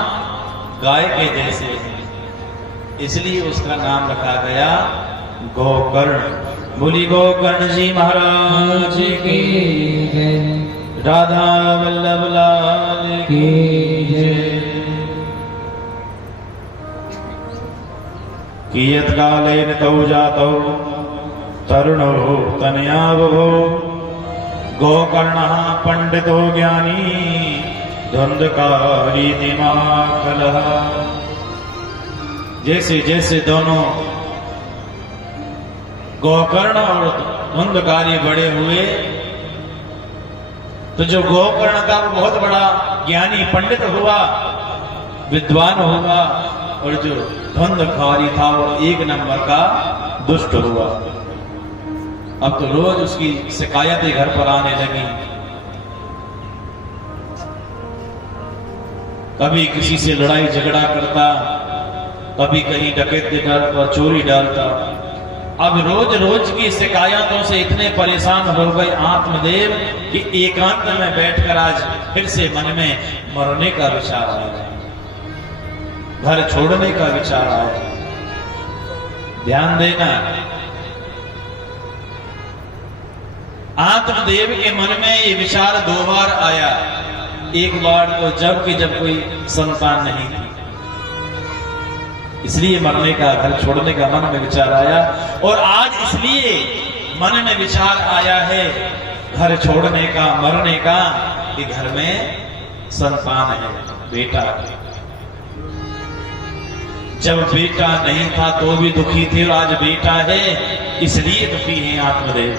गाय के जैसे हैं, इसलिए उसका नाम रखा गया गोकर्ण। बोली गोकर्ण जी महाराज की जय, राधा वल्लभ लाल की जय। कियत कालेन तौ जातौ तरुणो तनया बभो गोकर्णः पंडितो ज्ञानी धुंधकारी दिमाकलः। जैसे जैसे दोनों गोकर्ण और धुंधकारी बड़े हुए तो जो गोकर्ण था वो बहुत बड़ा ज्ञानी पंडित हुआ, विद्वान हुआ, और जो धुंधकारी था वो 1 नंबर का दुष्ट हुआ। अब तो रोज उसकी शिकायतें घर पर आने लगी। कभी किसी से लड़ाई झगड़ा करता, कभी कहीं डकैती डालता, चोरी डालता। अब रोज रोज की शिकायतों से इतने परेशान हो गए आत्मदेव कि एकांत में बैठकर आज फिर से मन में मरने का विचार आया, घर छोड़ने का विचार आया। ध्यान देना, आत्मदेव के मन में ये विचार 2 बार आया। एक बार तो जब कोई संतान नहीं थी, इसलिए मरने का, घर छोड़ने का मन में विचार आया। और आज इसलिए मन में विचार आया है घर छोड़ने का, मरने का, कि घर में संतान है, बेटा है। जब बेटा नहीं था तो भी दुखी थे, और आज बेटा है इसलिए दुखी हैं आत्मदेव।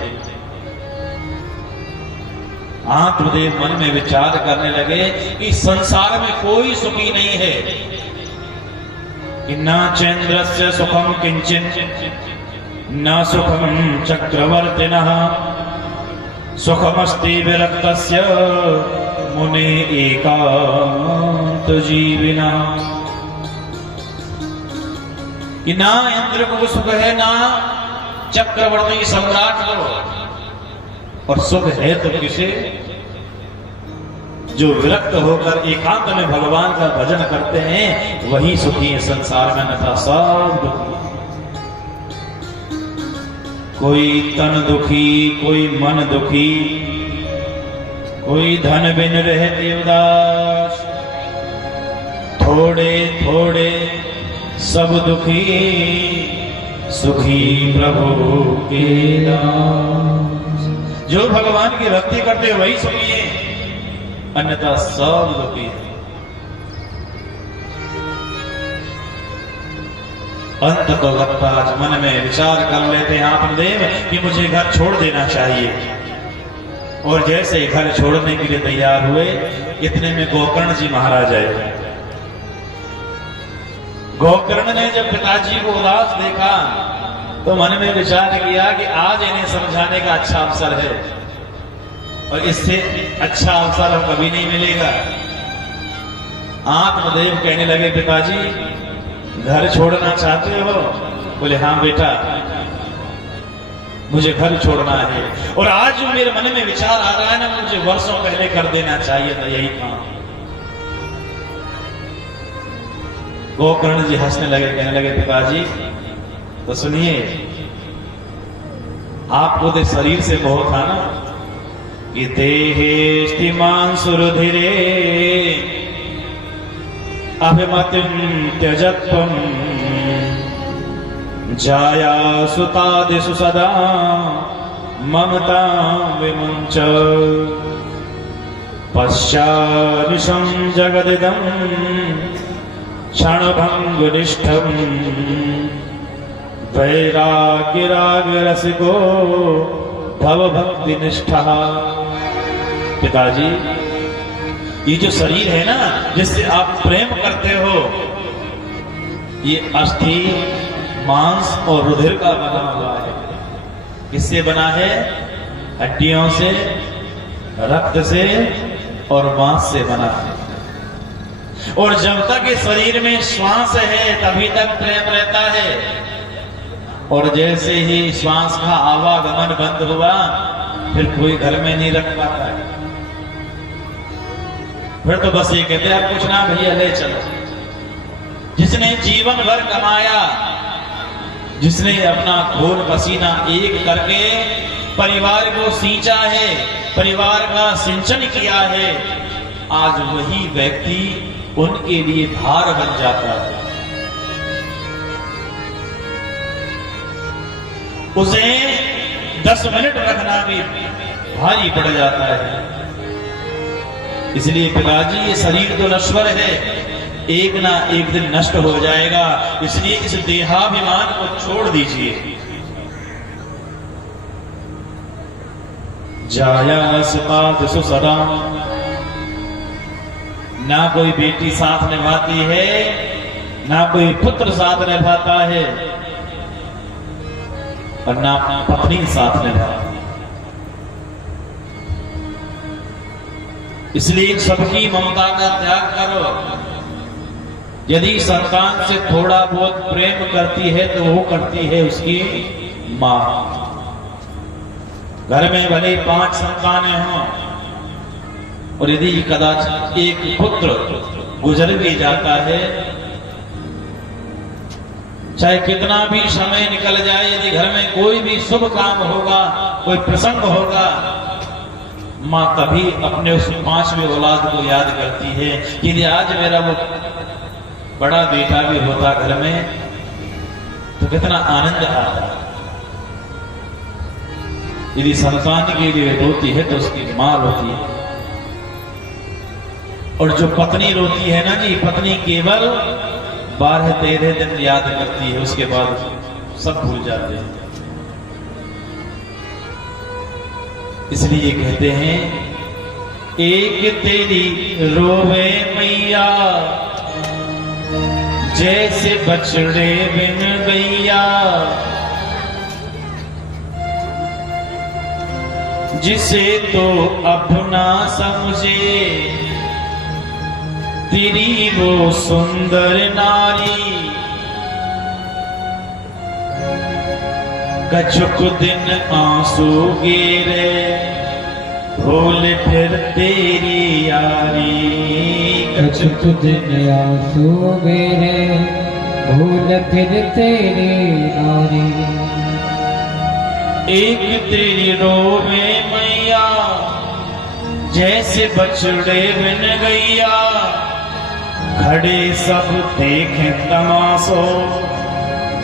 आत्मदेव मन में विचार करने लगे कि संसार में कोई सुखी नहीं है, कि न चंद्रस्य सुखम किंचिन न सुखम चक्रवर्तिनः सुखमस्ति विरक्तस्य मुने एकांत जीविना। कि ना इंद्र को सुख है, ना चक्रवर्ती सम्राट को, और सुख है तो किसे? जो विरक्त होकर एकांत में भगवान का भजन करते हैं वही सुखी है संसार में, अन्यथा सब दुखी। कोई तन दुखी, कोई मन दुखी, कोई धन बिन रहते उदास, थोड़े थोड़े सब दुखी, सुखी प्रभु के दास। जो भगवान की भक्ति करते वही सुखी है, अन्यथा सब दुखी है। अंत तो आज मन में विचार कर लेते हैं आत्मदेव कि मुझे घर छोड़ देना चाहिए। और जैसे ही घर छोड़ने के लिए तैयार हुए, इतने में गोकर्ण जी महाराज आए। गोकर्ण ने जब पिताजी को उदास देखा तो मन में विचार किया कि आज इन्हें समझाने का अच्छा अवसर है, और इससे अच्छा अवसर अब कभी नहीं मिलेगा। आत्मदेव कहने लगे, पिताजी घर छोड़ना चाहते हो? बोले हाँ बेटा, मुझे घर छोड़ना है। और आज जो मेरे मन में विचार आ रहा है ना, मुझे वर्षों पहले कर देना चाहिए था यही काम। गोकर्ण जी हंसने लगे, कहने लगे, पिताजी तो सुनिए, आपको तो शरीर से मोह था ना, कि देहे मांसुरुधिरे अभिमतिं त्यजत्वं जाया सुतादिषु सदा ममता विमुञ्च पश्चानिशं जगदिदं क्षणभङ्गुनिष्ठं वैराग्यरागरसिको भवभक्तिनिष्ठः। पिताजी, ये जो शरीर है ना, जिससे आप प्रेम करते हो, ये अस्थि, मांस और रुधिर का बना हुआ है। किससे बना है? हड्डियों से, रक्त से और मांस से बना है। और जब तक इस शरीर में श्वास है तभी तक प्रेम रहता है, और जैसे ही श्वास का आवागमन बंद हुआ फिर कोई घर में नहीं रख पाता है। फिर तो बस ये कहते हैं, कुछ ना भैया ले चलो। जिसने जीवन भर कमाया, जिसने अपना खून पसीना एक करके परिवार को सींचा है, परिवार का सिंचन किया है, आज वही व्यक्ति उनके लिए भार बन जाता है। उसे 10 मिनट रखना भी भारी पड़ जाता है। इसलिए पिताजी, ये शरीर तो नश्वर है, एक ना एक दिन नष्ट हो जाएगा, इसलिए इस देहाभिमान को छोड़ दीजिए। जाया सुतादिषु सदा, ना कोई बेटी साथ निभाती है, ना कोई पुत्र साथ निभाता है, और ना पत्नी साथ निभाती। इसलिए सबकी ममता का त्याग करो। यदि संतान से थोड़ा बहुत प्रेम करती है तो वो करती है उसकी मां। घर में भले 5 संतानें हों, और यदि कदाचित एक पुत्र गुजर भी जाता है चाहे कितना भी समय निकल जाए, यदि घर में कोई भी शुभ काम होगा, कोई प्रसंग होगा, माँ तभी अपने उस 5वें औलाद को याद करती है कि यदि आज मेरा वो बड़ा बेटा भी होता घर में तो कितना आनंद आता। यदि संतान के लिए रोती है तो उसकी मां रोती है, और जो पत्नी रोती है ना जी, पत्नी केवल 12-13 दिन याद करती है, उसके बाद सब भूल जाते हैं। इसलिए कहते हैं एक तेरी रोवे मैया, जैसे बछड़े बिन गैया, जिसे तो अपना समझे तेरी वो सुंदर नारी। कछुक दिन आंसू गिरे भूल फिर तेरी यारी। कछुक दिन आंसू गिरे भूल फिर तेरी नारी। एक तेरी रोवे मैया, जैसे बछड़े बिन गैया, खड़े सब देखें तमाशो,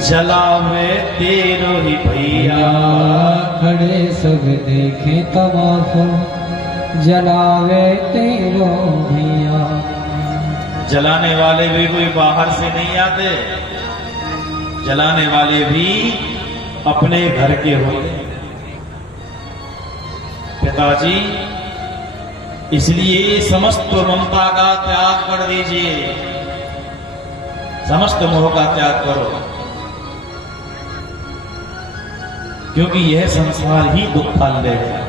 जलावे तेरो ही भैया। खड़े सब देखे तमाशो, जलावे तेरो भैया। जलाने वाले भी कोई बाहर से नहीं आते, जलाने वाले भी अपने घर के होते। पिताजी, इसलिए समस्त ममता का त्याग कर दीजिए, समस्त मोह का त्याग करो, क्योंकि यह संसार ही दुखालय है।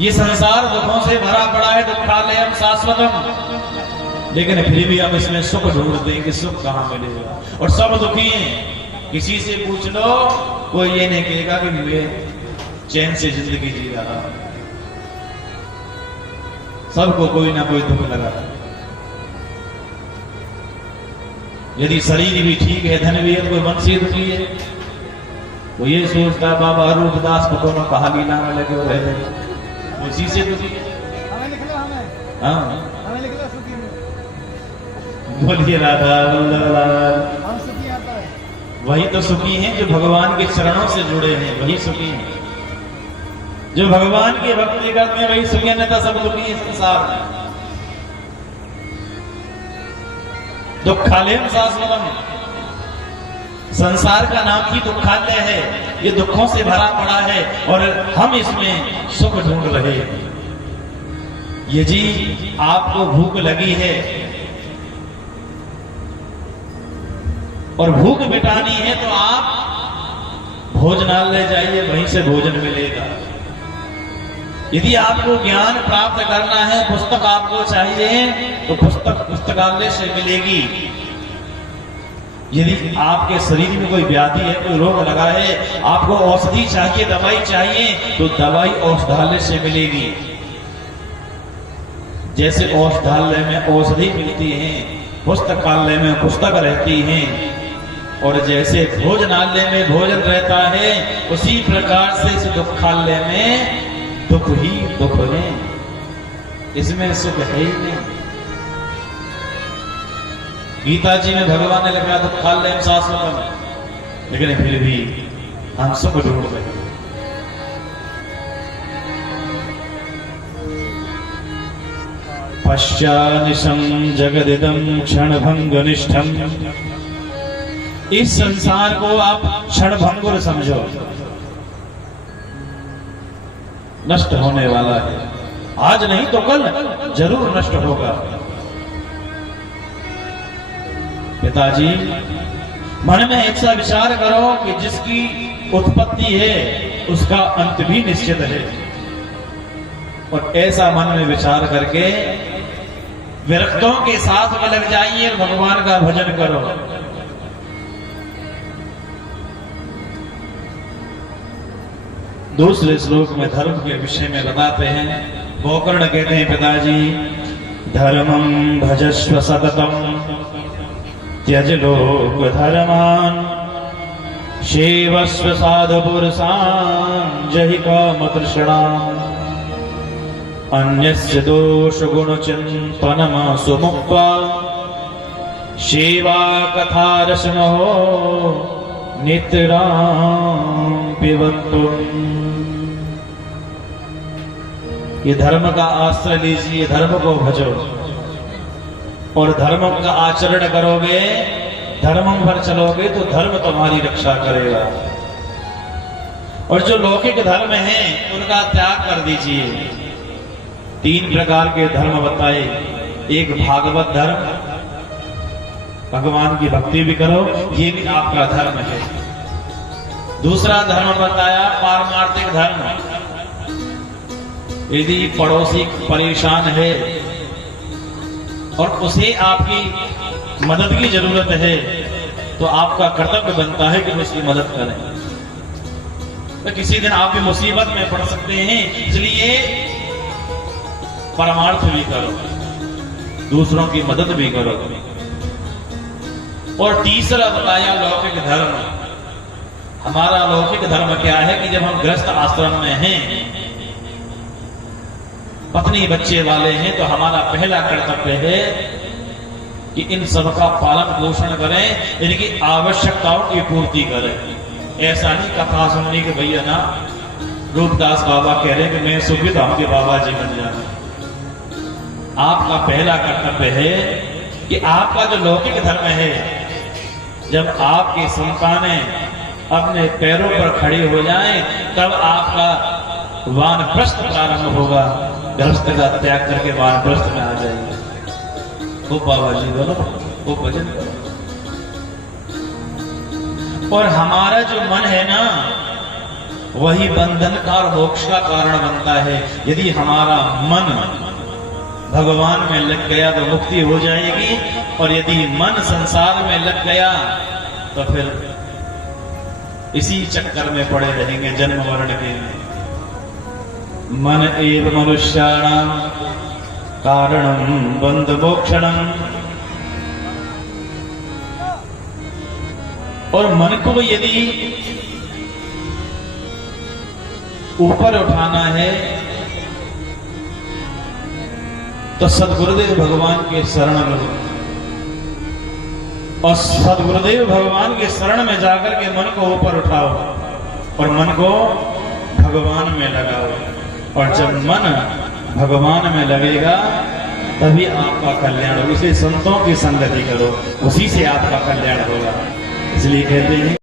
ये संसार दुखों से भरा पड़ा है, दुखालयम शाश्वतम, लेकिन फिर भी हम इसमें सुख ढूंढते हैं कि सुख कहां मिलेगा, और सब दुखी हैं। किसी से पूछ लो, कोई ये नहीं कहेगा कि मैं चैन से जिंदगी जी रहा। सबको कोई ना कोई दुख लगा। यदि शरीर भी ठीक है, धन भी है, कोई मन से दुखी है, वो ये सोचता बाबा रूपदास को दोनों कहा लीला में लगे हो रहे, उसी से दुखी है। हाँ, बोलिए राधा वल्लभ लाल। वही तो सुखी हैं जो भगवान के चरणों से जुड़े हैं, वही सुखी हैं। जो भगवान की भक्ति करते हैं वही सुखी, नहीं तो सब दुखी है संसार में। दुखालयम शाश्वतम, संसार का नाम ही दुखालय है। ये दुखों से भरा पड़ा है और हम इसमें सुख ढूंढ रहे हैं। ये जी आपको भूख लगी है और भूख मिटानी है तो आप भोजनालय जाइए, वहीं से भोजन मिलेगा। यदि आपको ज्ञान प्राप्त करना है, पुस्तक आपको चाहिए तो पुस्तक पुस्तकालय से मिलेगी। यदि आपके शरीर में कोई व्याधि है, कोई रोग लगा है, आपको औषधि चाहिए, दवाई चाहिए, तो दवाई औषधालय से मिलेगी। जैसे औषधालय में औषधि मिलती है, पुस्तकालय में पुस्तक रहती हैं, और जैसे भोजनालय में भोजन रहता है, उसी प्रकार से इस दुखालय में दुख ही दुख है, इसमें सुख है ही नहीं। गीता जी में भगवान ने लिखा दुखालयम शाश्वतम, लेकिन फिर भी हम सुख ढूंढ रहे हैं। पश्चानिशं जगदिदं क्षणभंगनिष्ठं, इस संसार को आप क्षणभंगुर समझो, नष्ट होने वाला है। आज नहीं तो कल जरूर नष्ट होगा। पिताजी, मन में ऐसा विचार करो कि जिसकी उत्पत्ति है उसका अंत भी निश्चित है, और ऐसा मन में विचार करके विरक्तों के साथ में लग जाइए, भगवान का भजन करो। दूसरे श्लोक में धर्म के विषय में बताते हैं, गोकर्ण कहते हैं पिताजी, धर्मं भजस्व सततम त्यज लोक धर्मान सेवस्व साधु पुरुषान् जहि काम तृष्णाम् अन्यस्य दोष गुण चिंतनम सुमुक्त्वा सेवा कथा रसमहो नितरां पिबन्तु। ये धर्म का आश्रय लीजिए, धर्म को भजो और धर्म का आचरण करोगे, धर्म पर चलोगे तो धर्म तुम्हारी रक्षा करेगा। और जो लौकिक धर्म है उनका त्याग कर दीजिए। 3 प्रकार के धर्म बताए। एक भागवत धर्म, भगवान की भक्ति भी करो, ये भी आपका धर्म है। दूसरा धर्म बताया पारमार्थिक धर्म। यदि पड़ोसी परेशान है और उसे आपकी मदद की जरूरत है तो आपका कर्तव्य बनता है कि उसकी मदद करें। तो किसी दिन आप भी मुसीबत में पड़ सकते हैं, इसलिए परमार्थ भी करो, दूसरों की मदद भी करो। और तीसरा बताया लौकिक धर्म। हमारा लौकिक धर्म क्या है कि जब हम गृहस्थ आश्रम में हैं, पत्नी बच्चे वाले हैं, तो हमारा पहला कर्तव्य है कि इन सबका पालन पोषण करें, इनकी आवश्यकताओं की पूर्ति करें। ऐसा नहीं कथा सुनने के भैया ना रूपदास बाबा कह रहे हैं कि मैं सुखी धाम के बाबा जी बन जाऊं। आपका पहला कर्तव्य है कि आपका जो लौकिक धर्म है, जब आपकी संतानें अपने पैरों पर खड़ी हो जाएं, तब आपका वानप्रस्थ प्रारंभ होगा। गृहस्थ का त्याग करके वानप्रस्थ में आ जाएंगे। वो बाबा जी बोलो, वो भजन करो। और हमारा जो मन है ना, वही बंधन का और मोक्ष का कारण बनता है। यदि हमारा मन भगवान में लग गया तो मुक्ति हो जाएगी, और यदि मन संसार में लग गया तो फिर इसी चक्कर में पड़े रहेंगे जन्म मरण के। मन एव मनुष्याणां कारणं बंध मोक्षणं। और मन को यदि ऊपर उठाना है तो सदगुरुदेव भगवान के शरण लो, और सदगुरुदेव भगवान के शरण में जाकर के मन को ऊपर उठाओ और मन को भगवान में लगाओ। और जब मन भगवान में लगेगा तभी आपका कल्याण होगा। इसलिए संतों की संगति करो, उसी से आपका कल्याण होगा। इसलिए कहते हैं